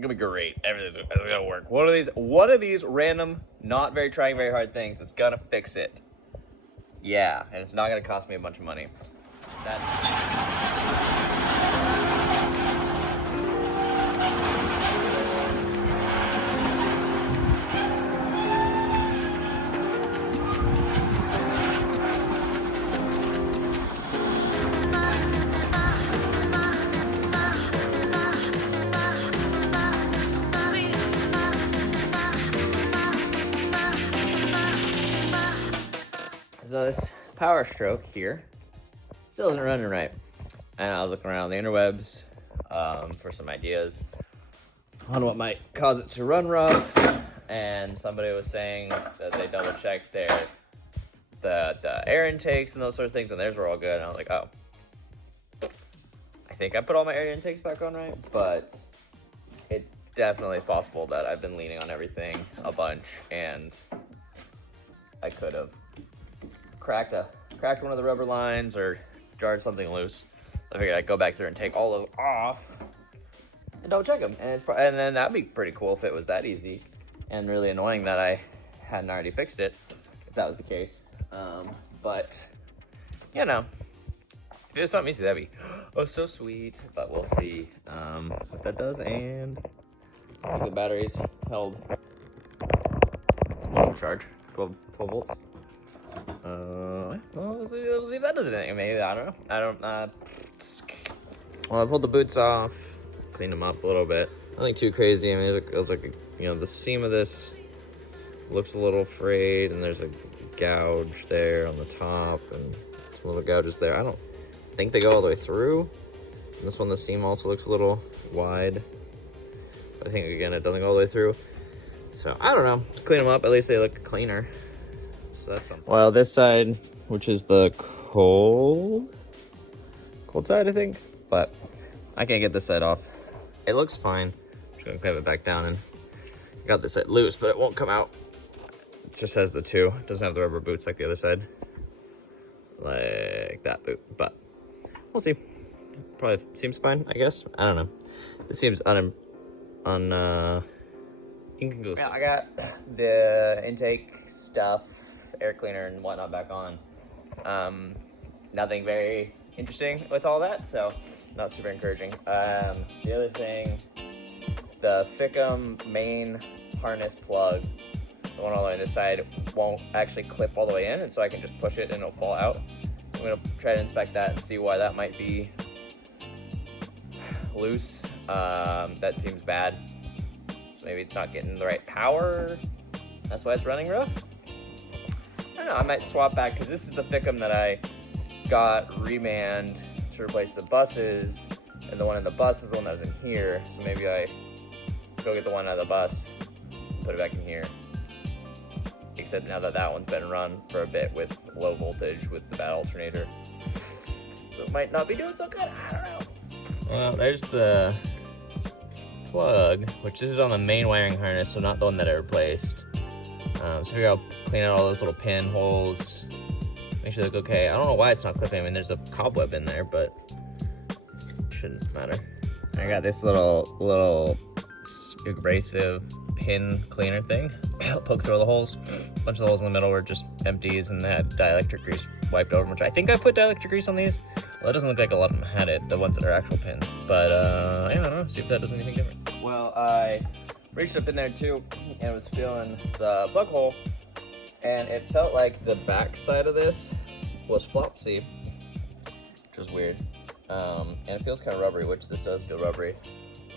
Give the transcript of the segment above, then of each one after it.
gonna be great. Everything's gonna work. One of these random, not very trying very hard things is gonna fix it. Yeah, and it's not gonna cost me a bunch of money. So this power stroke here still isn't running right. And I was looking around the interwebs for some ideas on what might cause it to run rough. And somebody was saying that they double checked the air intakes and those sort of things, and theirs were all good. And I was like, oh, I think I put all my air intakes back on right, but it definitely is possible that I've been leaning on everything a bunch, and I could have cracked one of the rubber lines or jarred something loose. I figured I'd go back through and take all of them off and double check them. And then that'd be pretty cool if it was that easy, and really annoying that I hadn't already fixed it, if that was the case. But, you know, if it was something easy, that'd be, oh, so sweet. But we'll see what that does. And I think the batteries held no charge, 12 volts. Well, let's see if that does anything. Maybe, I don't know. Well, I pulled the boots off, cleaned them up a little bit. Nothing too crazy. I mean, it was like, the seam of this looks a little frayed, and there's a gouge there on the top, and some little gouges there. I don't think they go all the way through. And this one, the seam also looks a little wide. But I think, again, it doesn't go all the way through. So, I don't know. Clean them up. At least they look cleaner. So that's something. Well, this side, which is the cold side, I think. But I can't get this side off. It looks fine. I'm just gonna clamp it back down, and I got this side loose, but it won't come out. It just has the two. It doesn't have the rubber boots like the other side. Like that boot. But we'll see. Probably seems fine, I guess. I don't know. It seems inconclusive. Yeah, I got the intake stuff, air cleaner and whatnot back on. Nothing very interesting with all that, so not super encouraging. The other thing, the Fickum main harness plug, the one all the way on this side, won't actually clip all the way in, and so I can just push it and it'll fall out. I'm gonna try to inspect that and see why that might be loose. That seems bad. So maybe it's not getting the right power. That's why it's running rough. I don't know, I might swap back, because this is the Fickum that I got remanned to replace the buses, and the one in the bus is the one that was in here. So maybe I go get the one out of the bus and put it back in here. Except now that that one's been run for a bit with low voltage with the bad alternator, so it might not be doing so good. I don't know. Well, there's the plug, which this is on the main wiring harness, so not the one that I replaced. So figure I'll clean out all those little pinholes, make sure they look okay. I don't know why it's not clipping. I mean, there's a cobweb in there, but it shouldn't matter. I got this little abrasive pin cleaner thing. Poke through all the holes. A bunch of the holes in the middle were just empties, and they had dielectric grease wiped over them, which I think I put dielectric grease on these. Well, it doesn't look like a lot of them had it, the ones that are actual pins. But, yeah, I don't know, see if that does anything different. Well, I reached up in there too, and was feeling the plug hole, and it felt like the back side of this was flopsy, which is weird. And it feels kind of rubbery, which this does feel rubbery.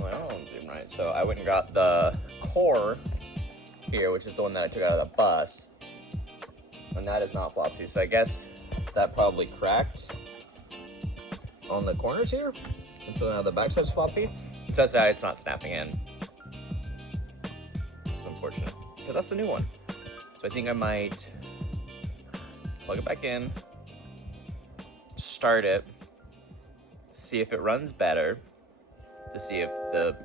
Oh, I don't know if I'm right. So I went and got the core here, which is the one that I took out of the bus, and that is not flopsy. So I guess that probably cracked on the corners here, and so now the back side's floppy. So that's why it's not snapping in. It's unfortunate, because that's the new one. So I think I might plug it back in, start it, see if it runs better, to see if the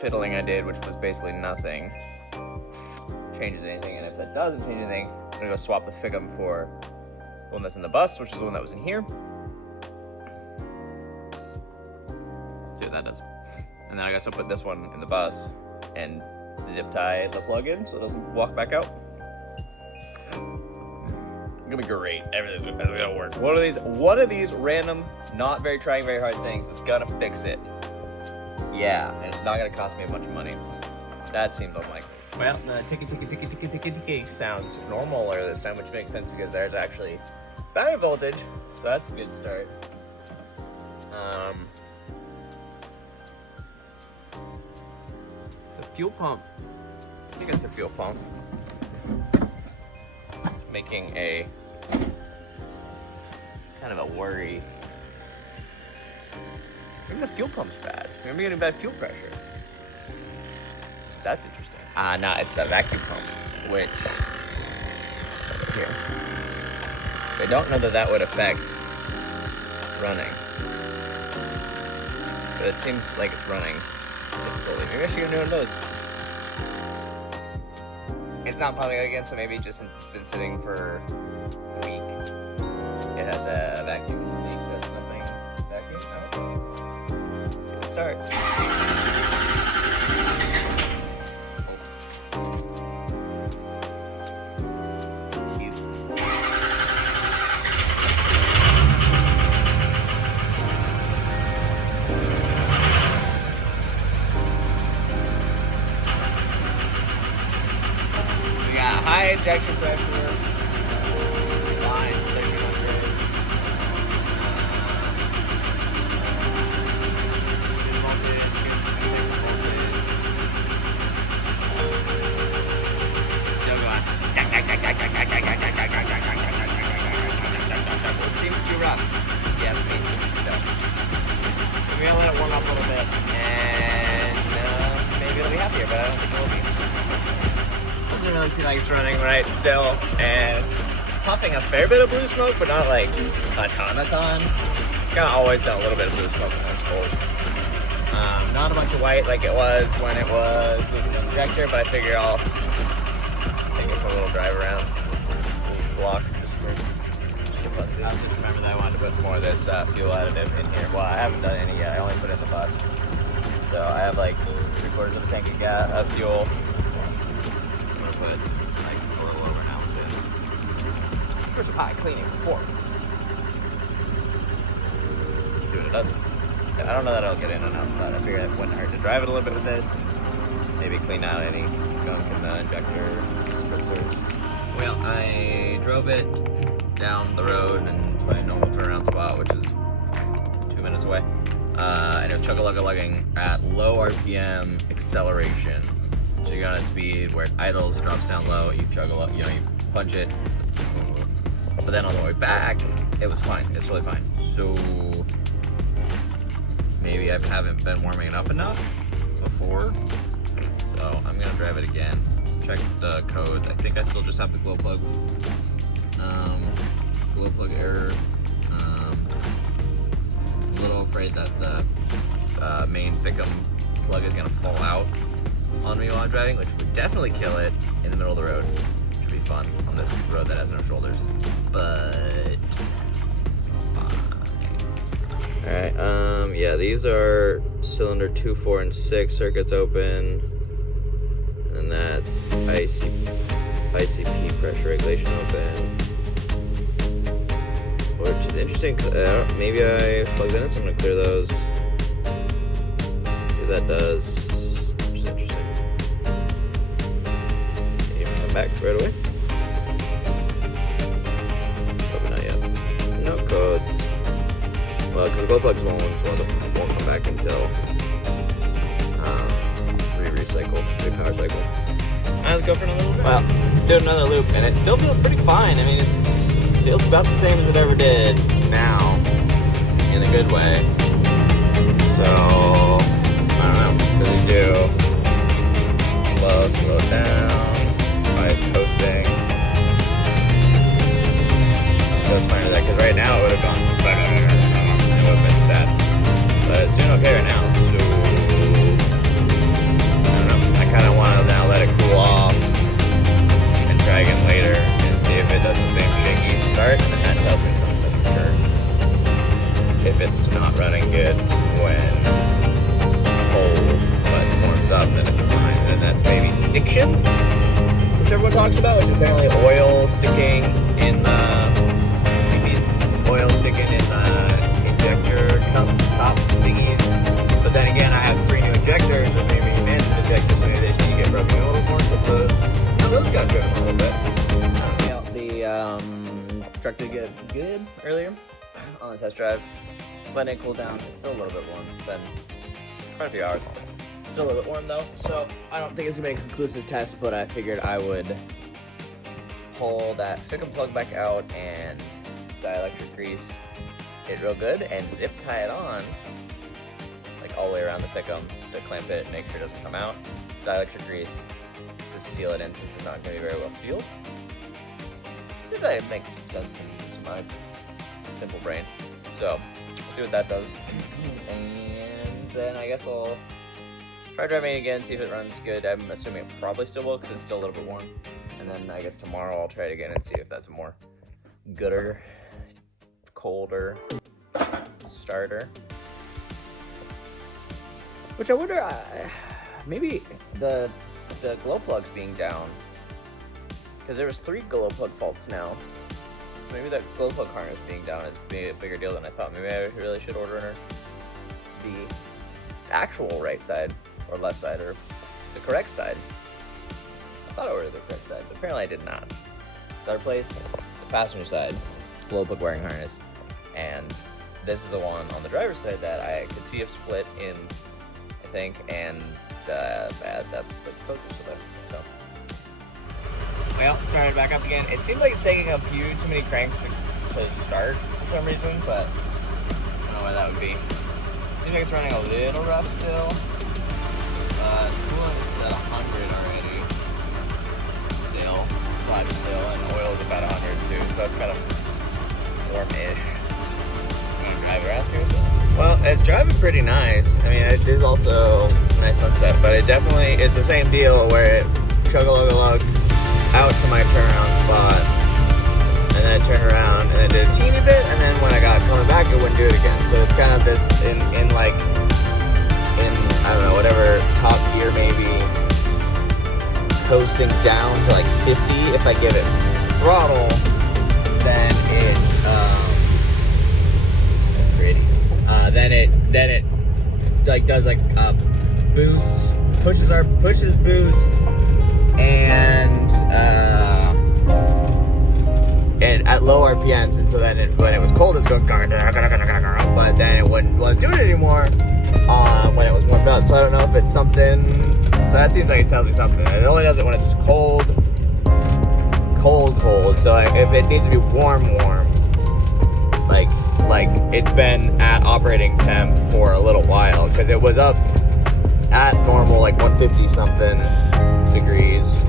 fiddling I did, which was basically nothing, changes anything. And if that doesn't change anything, I'm gonna go swap the Fickum for the one that's in the bus, which is the one that was in here. See what that does. And then I guess I'll put this one in the bus and zip tie the plug in so it doesn't walk back out. It's gonna be great. Everything's gonna work. One of these random, not very trying very hard things is gonna fix it. Yeah, and it's not gonna cost me a bunch of money. That seems unlikely. Well, the ticky sounds normaler this time, which makes sense because there's actually battery voltage, so that's a good start. The fuel pump, I think it's the fuel pump, making a kind of a worry. Maybe the fuel pump's bad. Maybe we're getting bad fuel pressure. That's interesting. No, it's the vacuum pump, which, over here. I don't know that that would affect running, but it seems like it's running difficultly. Maybe I should get a new one of those. It's not pumping again, so maybe just since it's been sitting for a week, it has a vacuum leak. That's nothing. Vacuum? No. Let's see if it starts. High injection pressure, line 1300. Still going. It seems too rough. Yes, me. We're gonna let it warm up a little bit, and maybe it'll be happier, but I don't think it will be. Doesn't really seem like it's running right still, and puffing a fair bit of blue smoke, but not like a ton. It's kind of always done a little bit of blue smoke when it's cold. Not a bunch of white like it was when it was losing the injector, but I figure I'll take it for a little drive around, block just for. I just remember that I wanted to put more of this fuel additive in here. Well, I haven't done any yet. I only put it in the bus, so I have like 3/4 of a tank of fuel. Put like a little over now with it. For some high cleaning performance. Let's see what it does. I don't know that it'll get in and out, but I figured it wouldn't hurt to drive it a little bit with this. Maybe clean out any gunk in the injector spritzers. Well, I drove it down the road and to my normal turnaround spot, which is 2 minutes away. And it was chug-a-lug-a-lugging at low RPM acceleration. So you got at speed where it idles, drops down low, you you punch it. But then on the way back, it was fine. It's really fine. So maybe I haven't been warming it up enough before. So I'm gonna drive it again. Check the codes. I think I still just have the glow plug. Glow plug error. I'm a little afraid that the main Thickum plug is gonna fall out on me while I'm driving, which would definitely kill it in the middle of the road, which would be fun on this road that has no shoulders, but fine. Alright, yeah, these are cylinder 2, 4, and 6 circuits open, and that's ICP pressure regulation open, which is interesting, because maybe I plugged in it, so I'm going to clear those. See what that does. Back right away. Probably not yet. No codes. Well, because the glow plugs won't come back until power cycle. Alright, let's go for another loop. Well, do another loop, and it still feels pretty fine. I mean, it feels about the same as it ever did now, in a good way. So, I don't know. What do we do? Slow down. Posting. Just fine with that, because right now it would have gone and it would have been sad. But it's doing okay right now, so I don't know. I kind of want to now let it cool off and try again later and see if it does the same shaky start, and that tells me something for sure. If it's not running on the test drive. Letting it cool down. It's still a little bit warm. It's been quite a few hours. Still a little bit warm though, so I don't think it's gonna be a conclusive test, but I figured I would pull that Fickum plug back out and dielectric grease it real good and zip tie it on, like all the way around the Fickum to clamp it, make sure it doesn't come out. Dielectric grease to seal it in since it's not gonna be very well sealed. I think that makes sense to my simple brain. So, we'll see what that does. And then I guess I'll try driving it again, see if it runs good. I'm assuming it probably still will because it's still a little bit warm. And then I guess tomorrow I'll try it again and see if that's a more gooder, colder starter. Which I wonder, maybe the glow plugs being down, because there was 3 glow plug faults now. So maybe that glow plug harness being down is a bigger deal than I thought. Maybe I really should order the actual right side, or left side, or the correct side. I thought I ordered the correct side, but apparently I did not. So I replaced the passenger side glow plug wiring harness, and this is the one on the driver's side that I could see have split in, I think, and that's split focus with it. So, well, started back up again. It seems like it's taking a few too many cranks to start for some reason, but I don't know why that would be. Seems like it's running a little rough still. Coolant is at 100 already. Still, slide still, and oil is about 100 too, so that's kind of warm-ish. I'm gonna drive around too. Well, it's driving pretty nice. I mean, it is also a nice sunset, but it's the same deal where it chug-a-lug-a-lug out to my turnaround spot, and then I turn around and then did a teeny bit, and then when I got coming back, it wouldn't do it again. So it's kind of this in I don't know, whatever top gear maybe, coasting down to like 50. If I give it throttle, then then it like does like a boost, pushes boost, and at low RPMs, and so then when it was cold, it's going, but then it wasn't doing it anymore when it was warmed up. So I don't know if it's something. So that seems like it tells me something. It only does it when it's cold. So if it needs to be warm, like it's been at operating temp for a little while, because it was up at normal, like 150 something degrees,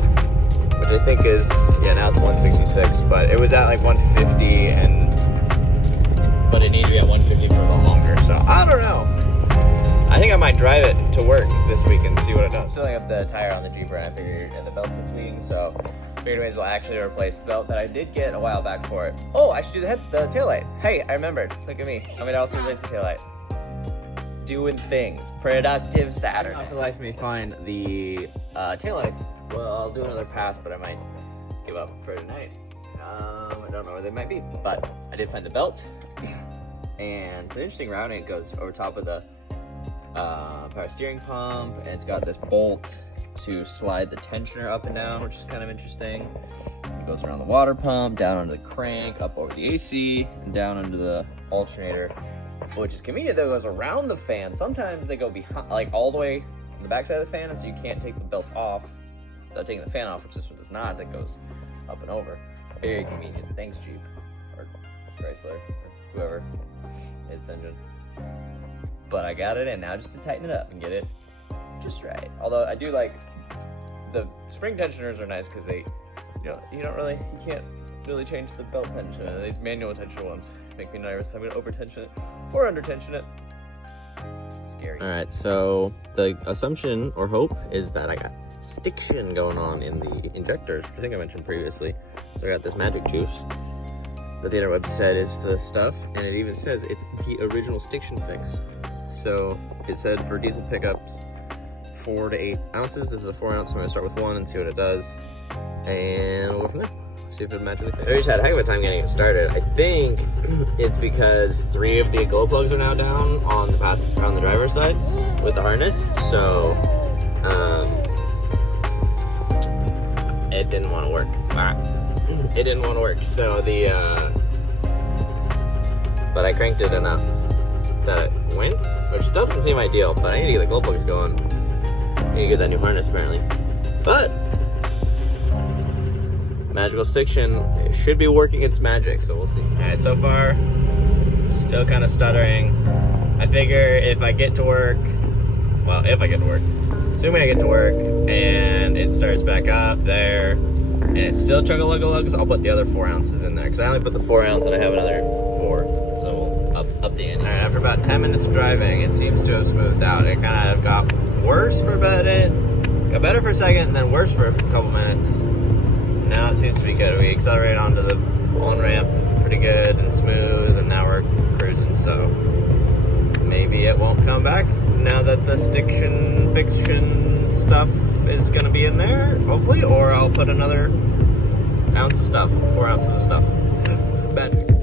which I think is, now it's 166, but it was at like 150, but it needed to be at 150 for a little longer. So I don't know. I think I might drive it to work this week and see what it does. Filling up the tire on the Jeep, and I figured, and the belt's been swinging, so I figured I may as well actually replace the belt that I did get a while back for it. Oh, I should do the taillight. Hey, I remembered. Look at me. I'm gonna also replace the taillight. Doing things. Productive Saturday. Not for the life of me find the taillights. Well, I'll do another pass, but I might give up for tonight. I don't know where they might be, but I did find the belt. And it's an interesting routing. It goes over top of the power steering pump, and it's got this bolt to slide the tensioner up and down, which is kind of interesting. It goes around the water pump, down under the crank, up over the AC, and down under the alternator, which is convenient though. It goes around the fan. Sometimes they go behind, like all the way on the backside of the fan, and so you can't take the belt off without taking the fan off, which this one does not. That goes up and over. Very convenient. Thanks, Jeep, or Chrysler, or whoever its engine. But I got it in now just to tighten it up and get it just right. Although I do like the spring tensioners are nice because they, you can't really change the belt tension. And these manual tension ones make me nervous. I'm gonna over tension it or under tension it. Scary. All right, so the assumption or hope is that I got stiction going on in the injectors, which I think I mentioned previously. So I got this Magic Juice that the interweb said is the stuff, and it even says it's the original stiction fix. So it said for diesel pickups, 4 to 8 ounces. This is a 4 ounce, so I'm gonna start with 1 and see what it does, and we'll go from there. See if it magically fixes. I just had a heck of a time getting it started. I think it's because 3 of the glow plugs are now down on the driver's side with the harness. So it didn't want to work. It didn't want to work. So the but I cranked it enough that it went, which doesn't seem ideal, but I need to get the glow plugs going. I need to get that new harness apparently. But magical stiction should be working its magic, so we'll see. Alright, so far, still kind of stuttering. I figure if I get to work, well, if I get to work, assuming I get to work and it starts back up there and it's still chug-a-lug-a-lugs, I'll put the other 4 ounces in there because I only put the 4 ounce and I have another 4, so up the ante. Alright, after about 10 minutes of driving, it seems to have smoothed out. It kind of got worse for a bit, got better for a second, and then worse for a couple minutes. Now it seems to be good. We accelerated onto the on-ramp pretty good and smooth, and now we're cruising, so maybe it won't come back now that the stiction fiction stuff is gonna be in there, hopefully, or I'll put another ounce of stuff, 4 ounces of stuff. Magic.